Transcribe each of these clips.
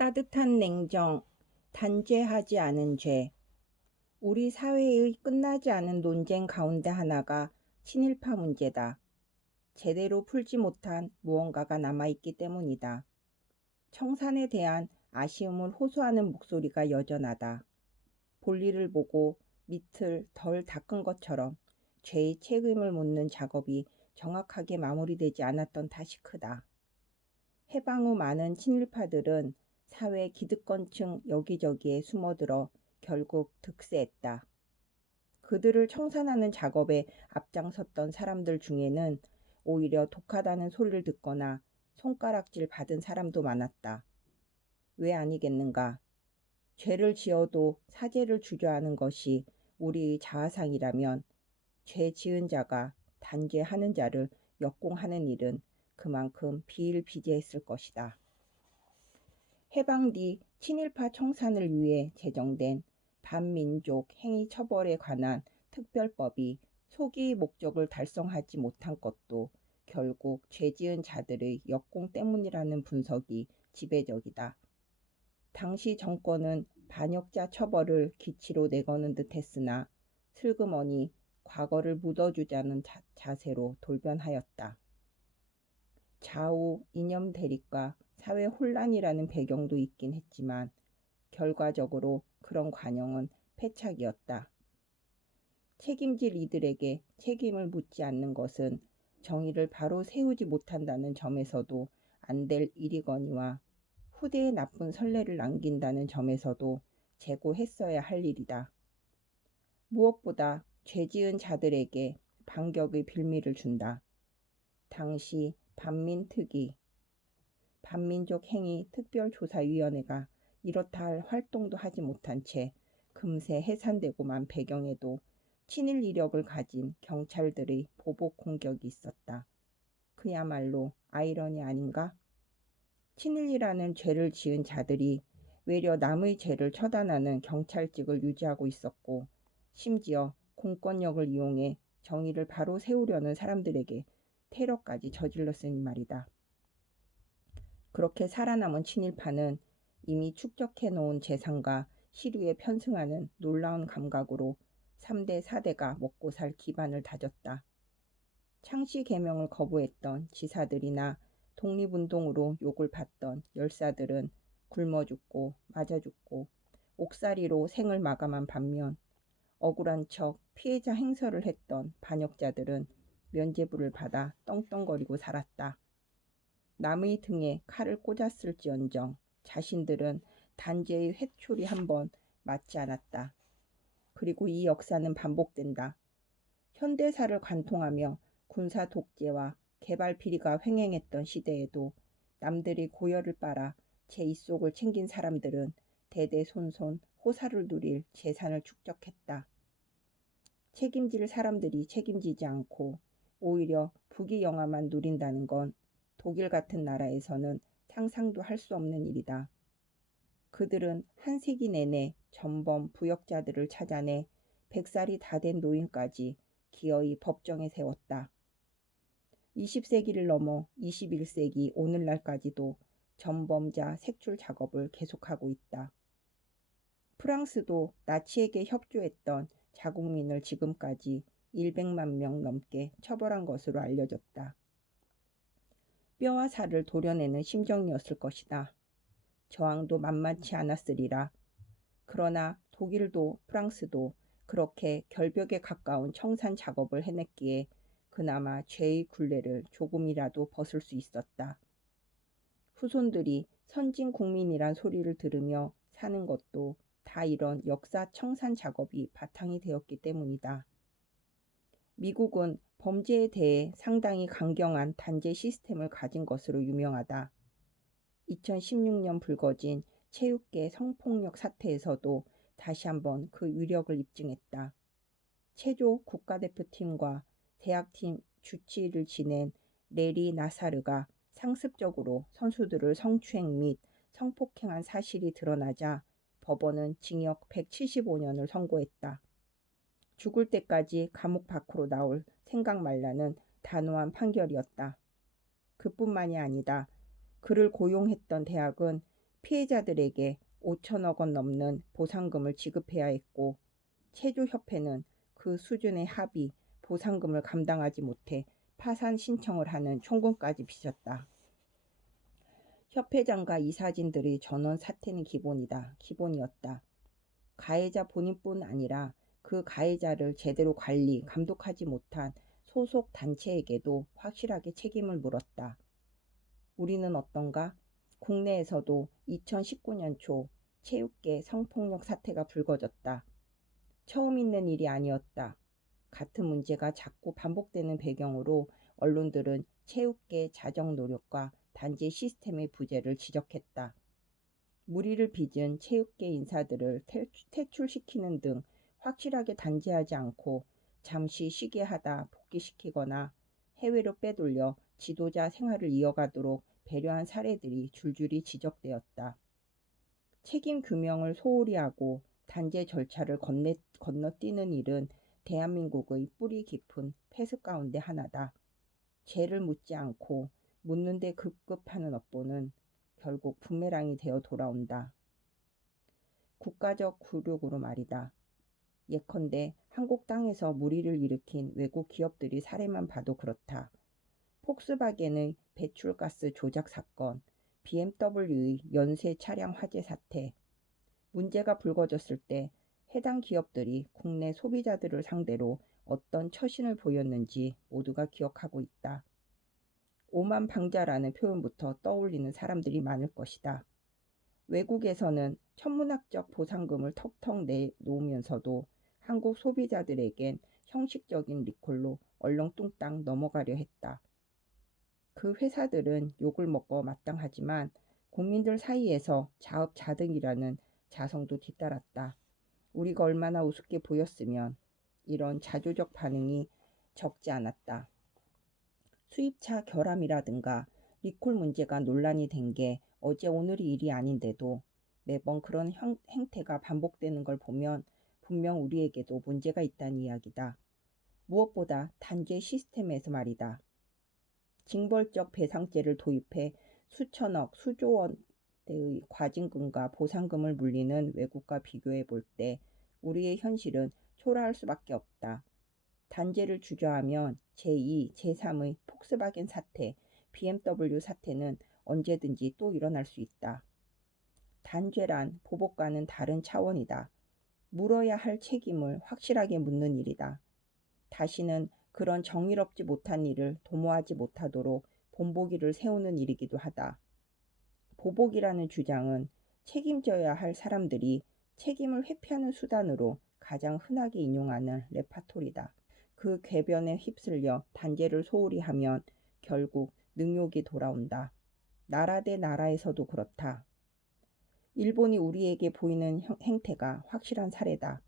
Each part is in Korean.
따뜻한 냉정, 단죄하지 않은 죄. 우리 사회의 끝나지 않은 논쟁 가운데 하나가 친일파 문제다. 제대로 풀지 못한 무언가가 남아있기 때문이다. 청산에 대한 아쉬움을 호소하는 목소리가 여전하다. 볼일을 보고 밑을 덜 닦은 것처럼 죄의 책임을 묻는 작업이 정확하게 마무리되지 않았던 탓이 크다. 해방 후 많은 친일파들은 사회 기득권층 여기저기에 숨어들어 결국 득세했다. 그들을 청산하는 작업에 앞장섰던 사람들 중에는 오히려 독하다는 소리를 듣거나 손가락질 받은 사람도 많았다. 왜 아니겠는가? 죄를 지어도 사죄를 주저하는 것이 우리의 자아상이라면 죄 지은 자가 단죄하는 자를 역공하는 일은 그만큼 비일비재했을 것이다. 해방 뒤 친일파 청산을 위해 제정된 반민족 행위 처벌에 관한 특별법이 소기의 목적을 달성하지 못한 것도 결국 죄 지은 자들의 역공 때문이라는 분석이 지배적이다. 당시 정권은 반역자 처벌을 기치로 내거는 듯 했으나 슬그머니 과거를 묻어주자는 자세로 돌변하였다. 좌우 이념 대립과 사회 혼란이라는 배경도 있긴 했지만 결과적으로 그런 관용은 패착이었다. 책임질 이들에게 책임을 묻지 않는 것은 정의를 바로 세우지 못한다는 점에서도 안 될 일이거니와 후대에 나쁜 선례를 남긴다는 점에서도 재고했어야 할 일이다. 무엇보다 죄 지은 자들에게 반격의 빌미를 준다. 당시 반민특위, 반민족 행위 특별조사위원회가 이렇다 할 활동도 하지 못한 채 금세 해산되고만 배경에도 친일 이력을 가진 경찰들의 보복 공격이 있었다. 그야말로 아이러니 아닌가? 친일이라는 죄를 지은 자들이 외려 남의 죄를 처단하는 경찰직을 유지하고 있었고, 심지어 공권력을 이용해 정의를 바로 세우려는 사람들에게 테러까지 저질렀으니 말이다. 그렇게 살아남은 친일파는 이미 축적해놓은 재산과 시류에 편승하는 놀라운 감각으로 3대, 4대가 먹고 살 기반을 다졌다. 창씨 개명을 거부했던 지사들이나 독립운동으로 욕을 받던 열사들은 굶어 죽고 맞아 죽고 옥살이로 생을 마감한 반면 억울한 척 피해자 행세를 했던 반역자들은 면죄부를 받아 떵떵거리고 살았다. 남의 등에 칼을 꽂았을지언정 자신들은 단죄의 회초리 한 번 맞지 않았다. 그리고 이 역사는 반복된다. 현대사를 관통하며 군사 독재와 개발 비리가 횡행했던 시대에도 남들이 고열을 빨아 제 입속을 챙긴 사람들은 대대손손 호사를 누릴 재산을 축적했다. 책임질 사람들이 책임지지 않고 오히려 부귀영화만 누린다는 건 독일 같은 나라에서는 상상도 할 수 없는 일이다. 그들은 한 세기 내내 전범 부역자들을 찾아내 100살이 다 된 노인까지 기어이 법정에 세웠다. 20세기를 넘어 21세기 오늘날까지도 전범자 색출 작업을 계속하고 있다. 프랑스도 나치에게 협조했던 자국민을 지금까지 100만 명 넘게 처벌한 것으로 알려졌다. 뼈와 살을 도려내는 심정이었을 것이다. 저항도 만만치 않았으리라. 그러나 독일도 프랑스도 그렇게 결벽에 가까운 청산 작업을 해냈기에 그나마 죄의 굴레를 조금이라도 벗을 수 있었다. 후손들이 선진 국민이란 소리를 들으며 사는 것도 다 이런 역사 청산 작업이 바탕이 되었기 때문이다. 미국은 범죄에 대해 상당히 강경한 단죄 시스템을 가진 것으로 유명하다. 2016년 불거진 체육계 성폭력 사태에서도 다시 한번 그 위력을 입증했다. 체조 국가대표팀과 대학팀 주치의를 지낸 레리 나사르가 상습적으로 선수들을 성추행 및 성폭행한 사실이 드러나자 법원은 징역 175년을 선고했다. 죽을 때까지 감옥 밖으로 나올 생각 말라는 단호한 판결이었다. 그뿐만이 아니다. 그를 고용했던 대학은 피해자들에게 5천억 원 넘는 보상금을 지급해야 했고 체조협회는 그 수준의 합의, 보상금을 감당하지 못해 파산 신청을 하는 총금까지 빚었다. 협회장과 이사진들의 전원 사퇴는 기본이었다. 가해자 본인뿐 아니라 그 가해자를 제대로 관리, 감독하지 못한 소속 단체에게도 확실하게 책임을 물었다. 우리는 어떤가? 국내에서도 2019년 초 체육계 성폭력 사태가 불거졌다. 처음 있는 일이 아니었다. 같은 문제가 자꾸 반복되는 배경으로 언론들은 체육계 자정 노력과 단지 시스템의 부재를 지적했다. 무리를 빚은 체육계 인사들을 퇴출시키는 등 확실하게 단죄하지 않고 잠시 쉬게 하다 복귀시키거나 해외로 빼돌려 지도자 생활을 이어가도록 배려한 사례들이 줄줄이 지적되었다. 책임 규명을 소홀히 하고 단죄 절차를 건너뛰는 일은 대한민국의 뿌리 깊은 폐습 가운데 하나다. 죄를 묻지 않고 묻는데 급급하는 업보는 결국 부메랑이 되어 돌아온다. 국가적 굴욕으로 말이다. 예컨대 한국 땅에서 물의를 일으킨 외국 기업들이 사례만 봐도 그렇다. 폭스바겐의 배출가스 조작 사건, BMW의 연쇄 차량 화재 사태. 문제가 불거졌을 때 해당 기업들이 국내 소비자들을 상대로 어떤 처신을 보였는지 모두가 기억하고 있다. 오만방자라는 표현부터 떠올리는 사람들이 많을 것이다. 외국에서는 천문학적 보상금을 턱턱 내놓으면서도 한국 소비자들에겐 형식적인 리콜로 얼렁뚱땅 넘어가려 했다. 그 회사들은 욕을 먹고 마땅하지만 국민들 사이에서 자업자득이라는 자성도 뒤따랐다. 우리가 얼마나 우습게 보였으면 이런 자조적 반응이 적지 않았다. 수입차 결함이라든가 리콜 문제가 논란이 된 게 어제 오늘이 일이 아닌데도 매번 그런 행태가 반복되는 걸 보면 분명 우리에게도 문제가 있다는 이야기다. 무엇보다 단죄 시스템에서 말이다. 징벌적 배상제를 도입해 수천억, 수조 원대의 과징금과 보상금을 물리는 외국과 비교해 볼 때 우리의 현실은 초라할 수밖에 없다. 단죄를 주저하면 제2, 제3의 폭스바겐 사태, BMW 사태는 언제든지 또 일어날 수 있다. 단죄란 보복과는 다른 차원이다. 물어야 할 책임을 확실하게 묻는 일이다. 다시는 그런 정의롭지 못한 일을 도모하지 못하도록 본보기를 세우는 일이기도 하다. 보복이라는 주장은 책임져야 할 사람들이 책임을 회피하는 수단으로 가장 흔하게 인용하는 레파토리다. 그 궤변에 휩쓸려 단죄를 소홀히 하면 결국 능욕이 돌아온다. 나라 대 나라에서도 그렇다. 일본이 우리에게 보이는 행태가 확실한 사례다.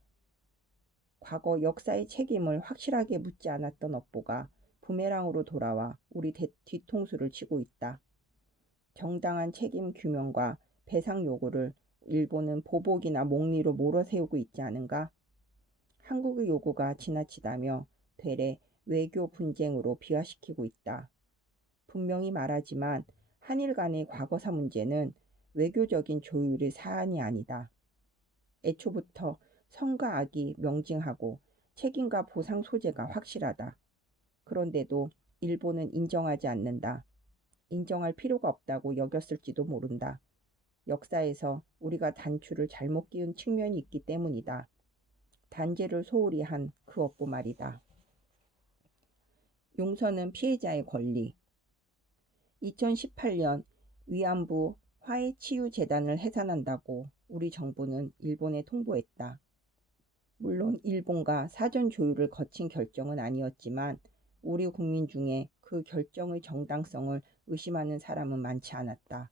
과거 역사의 책임을 확실하게 묻지 않았던 업보가 부메랑으로 돌아와 우리 뒤통수를 치고 있다. 정당한 책임 규명과 배상 요구를 일본은 보복이나 몽리로 몰아세우고 있지 않은가? 한국의 요구가 지나치다며 되레 외교 분쟁으로 비화시키고 있다. 분명히 말하지만 한일 간의 과거사 문제는 외교적인 조율의 사안이 아니다. 애초부터 선과 악이 명징하고 책임과 보상 소재가 확실하다. 그런데도 일본은 인정하지 않는다. 인정할 필요가 없다고 여겼을지도 모른다. 역사에서 우리가 단추를 잘못 끼운 측면이 있기 때문이다. 단죄를 소홀히 한 그 업보 말이다. 용서는 피해자의 권리. 2018년 위안부 화해치유재단을 해산한다고 우리 정부는 일본에 통보했다. 물론 일본과 사전 조율을 거친 결정은 아니었지만 우리 국민 중에 그 결정의 정당성을 의심하는 사람은 많지 않았다.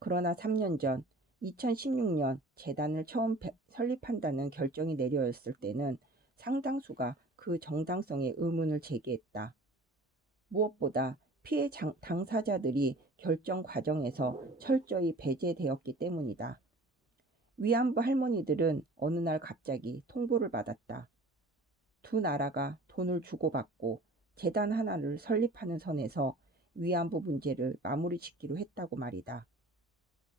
그러나 3년 전 2016년 재단을 처음 설립한다는 결정이 내려졌을 때는 상당수가 그 정당성에 의문을 제기했다. 무엇보다 피해 당사자들이 결정 과정에서 철저히 배제되었기 때문이다. 위안부 할머니들은 어느 날 갑자기 통보를 받았다. 두 나라가 돈을 주고받고 재단 하나를 설립하는 선에서 위안부 문제를 마무리 짓기로 했다고 말이다.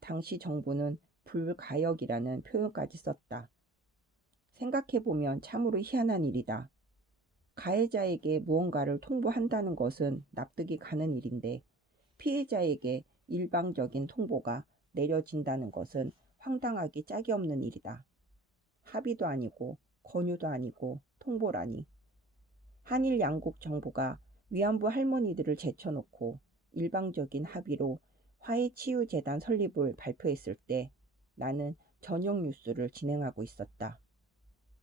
당시 정부는 불가역이라는 표현까지 썼다. 생각해보면 참으로 희한한 일이다. 가해자에게 무언가를 통보한다는 것은 납득이 가는 일인데 피해자에게 일방적인 통보가 내려진다는 것은 황당하기 짝이 없는 일이다. 합의도 아니고 권유도 아니고 통보라니. 한일 양국 정부가 위안부 할머니들을 제쳐놓고 일방적인 합의로 화해치유재단 설립을 발표했을 때 나는 저녁 뉴스를 진행하고 있었다.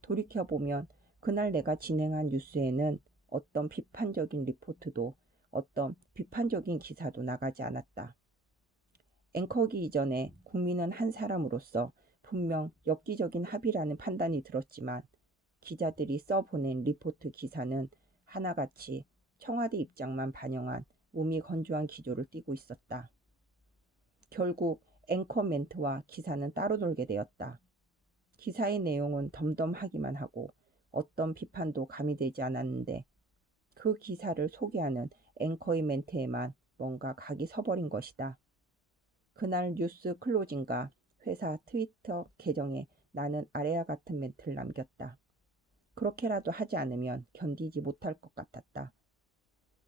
돌이켜보면 그날 내가 진행한 뉴스에는 어떤 비판적인 리포트도 어떤 비판적인 기사도 나가지 않았다. 앵커기 이전에 국민은 한 사람으로서 분명 엽기적인 합의라는 판단이 들었지만 기자들이 써보낸 리포트 기사는 하나같이 청와대 입장만 반영한 몸이 건조한 기조를 띠고 있었다. 결국 앵커 멘트와 기사는 따로 돌게 되었다. 기사의 내용은 덤덤하기만 하고 어떤 비판도 가미되지 않았는데 그 기사를 소개하는 앵커의 멘트에만 뭔가 각이 서버린 것이다. 그날 뉴스 클로징과 회사 트위터 계정에 나는 아래와 같은 멘트를 남겼다. 그렇게라도 하지 않으면 견디지 못할 것 같았다.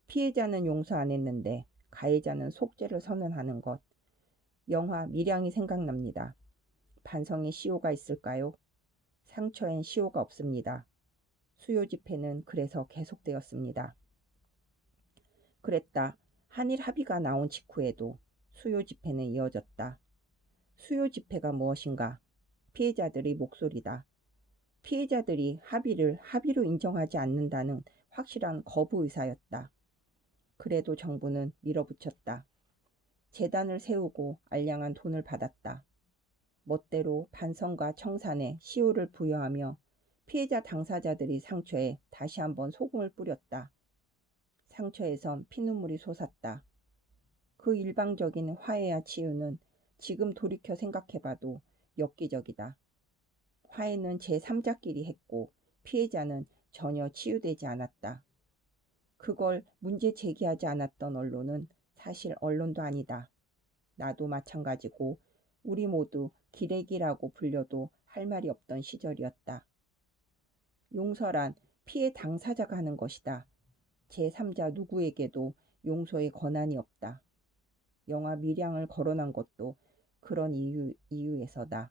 피해자는 용서 안 했는데 가해자는 속죄를 선언하는 것. 영화 밀양이 생각납니다. 반성의 시효가 있을까요? 상처엔 시효가 없습니다. 수요 집회는 그래서 계속되었습니다. 그랬다. 한일 합의가 나온 직후에도 수요 집회는 이어졌다. 수요 집회가 무엇인가? 피해자들의 목소리다. 피해자들이 합의를 합의로 인정하지 않는다는 확실한 거부 의사였다. 그래도 정부는 밀어붙였다. 재단을 세우고 알량한 돈을 받았다. 멋대로 반성과 청산에 시효를 부여하며 피해자 당사자들의 상처에 다시 한번 소금을 뿌렸다. 상처에선 피눈물이 솟았다. 그 일방적인 화해와 치유는 지금 돌이켜 생각해봐도 엽기적이다. 화해는 제3자끼리 했고 피해자는 전혀 치유되지 않았다. 그걸 문제 제기하지 않았던 언론은 사실 언론도 아니다. 나도 마찬가지고 우리 모두 기레기라고 불려도 할 말이 없던 시절이었다. 용서란 피해 당사자가 하는 것이다. 제3자 누구에게도 용서의 권한이 없다. 영화 밀양을 거론한 것도 그런 이유에서다.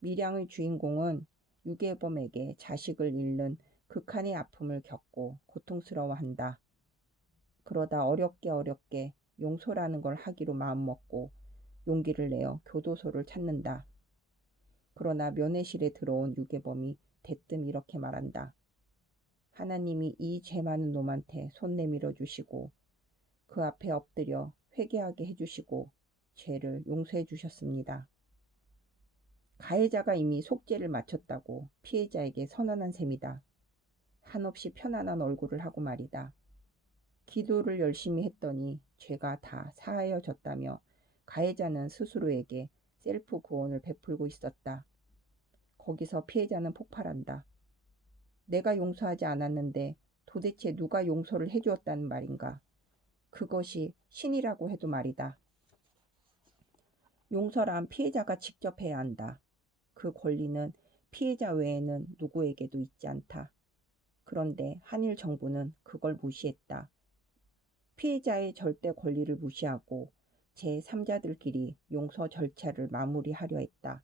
밀양의 주인공은 유괴범에게 자식을 잃는 극한의 아픔을 겪고 고통스러워한다. 그러다 어렵게 용서라는 걸 하기로 마음먹고 용기를 내어 교도소를 찾는다. 그러나 면회실에 들어온 유괴범이 대뜸 이렇게 말한다. 하나님이 이 죄 많은 놈한테 손 내밀어 주시고 그 앞에 엎드려 회개하게 해주시고 죄를 용서해 주셨습니다. 가해자가 이미 속죄를 마쳤다고 피해자에게 선언한 셈이다. 한없이 편안한 얼굴을 하고 말이다. 기도를 열심히 했더니 죄가 다 사하여졌다며 가해자는 스스로에게 셀프 구원을 베풀고 있었다. 거기서 피해자는 폭발한다. 내가 용서하지 않았는데 도대체 누가 용서를 해주었다는 말인가? 그것이 신이라고 해도 말이다. 용서란 피해자가 직접 해야 한다. 그 권리는 피해자 외에는 누구에게도 있지 않다. 그런데 한일 정부는 그걸 무시했다. 피해자의 절대 권리를 무시하고 제3자들끼리 용서 절차를 마무리하려 했다.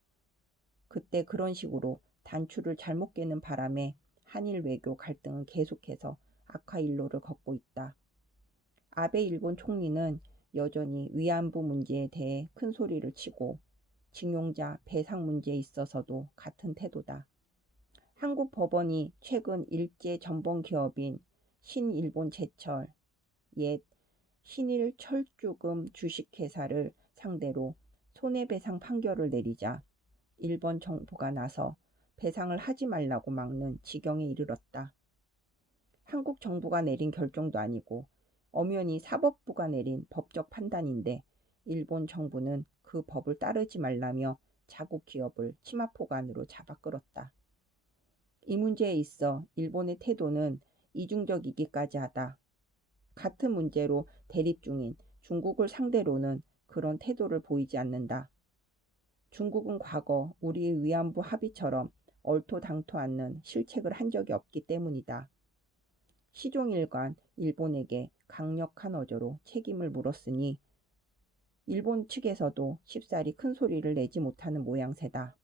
그때 그런 식으로 단추를 잘못 깨는 바람에 한일 외교 갈등은 계속해서 악화일로를 걷고 있다. 아베 일본 총리는 여전히 위안부 문제에 대해 큰 소리를 치고 징용자 배상 문제에 있어서도 같은 태도다. 한국 법원이 최근 일제 전범 기업인 신일본제철, 옛 신일철주금 주식회사를 상대로 손해배상 판결을 내리자 일본 정부가 나서 배상을 하지 말라고 막는 지경에 이르렀다. 한국 정부가 내린 결정도 아니고 엄연히 사법부가 내린 법적 판단인데 일본 정부는 그 법을 따르지 말라며 자국 기업을 치마포가 안으로 잡아 끌었다. 이 문제에 있어 일본의 태도는 이중적이기까지 하다. 같은 문제로 대립 중인 중국을 상대로는 그런 태도를 보이지 않는다. 중국은 과거 우리의 위안부 합의처럼 얼토당토 않는 실책을 한 적이 없기 때문이다. 시종일관 일본에게 강력한 어조로 책임을 물었으니 일본 측에서도 쉽사리 큰 소리를 내지 못하는 모양새다.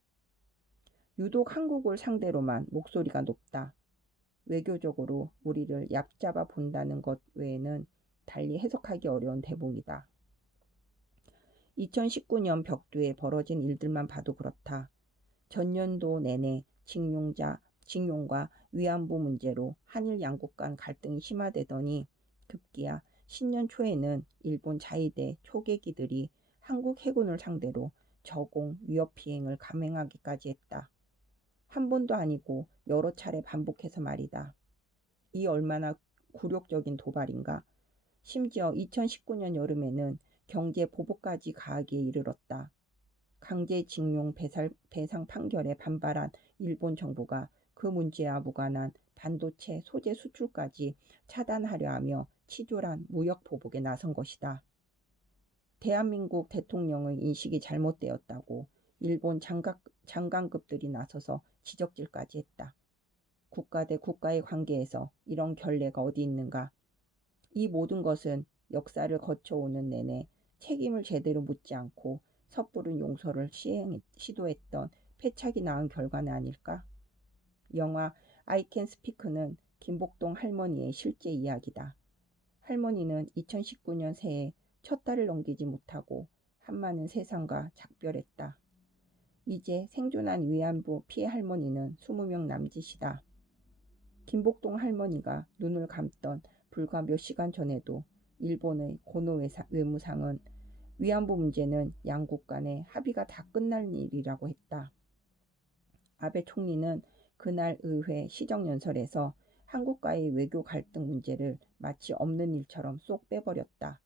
유독 한국을 상대로만 목소리가 높다. 외교적으로 우리를 얕잡아 본다는 것 외에는 달리 해석하기 어려운 대목이다. 2019년 벽두에 벌어진 일들만 봐도 그렇다. 전년도 내내 징용과 위안부 문제로 한일 양국 간 갈등이 심화되더니 급기야 신년 초에는 일본 자위대 초계기들이 한국 해군을 상대로 저공 위협 비행을 감행하기까지 했다. 한 번도 아니고 여러 차례 반복해서 말이다. 이 얼마나 굴욕적인 도발인가. 심지어 2019년 여름에는 경제 보복까지 가하기에 이르렀다. 강제징용 배상 판결에 반발한 일본 정부가 그 문제와 무관한 반도체 소재 수출까지 차단하려 하며 치졸한 무역 보복에 나선 것이다. 대한민국 대통령의 인식이 잘못되었다고 일본 장관급들이 나서서 지적질까지 했다. 국가 대 국가의 관계에서 이런 결례가 어디 있는가. 이 모든 것은 역사를 거쳐오는 내내 책임을 제대로 묻지 않고 섣부른 용서를 시도했던 패착이 낳은 결과는 아닐까? 영화 I Can Speak는 김복동 할머니의 실제 이야기다. 할머니는 2019년 새해 첫 달을 넘기지 못하고 한많은 세상과 작별했다. 이제 생존한 위안부 피해 할머니는 20명 남짓이다. 김복동 할머니가 눈을 감던 불과 몇 시간 전에도 일본의 고노 외무상은 위안부 문제는 양국 간의 합의가 다 끝난 일이라고 했다. 아베 총리는 그날 의회 시정연설에서 한국과의 외교 갈등 문제를 마치 없는 일처럼 쏙 빼버렸다.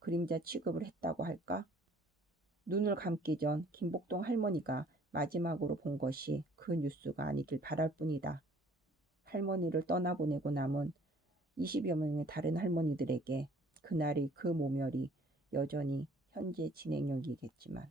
그림자 취급을 했다고 할까? 눈을 감기 전 김복동 할머니가 마지막으로 본 것이 그 뉴스가 아니길 바랄 뿐이다. 할머니를 떠나보내고 남은 20여 명의 다른 할머니들에게 그날의 그 모멸이 여전히 현재 진행형이겠지만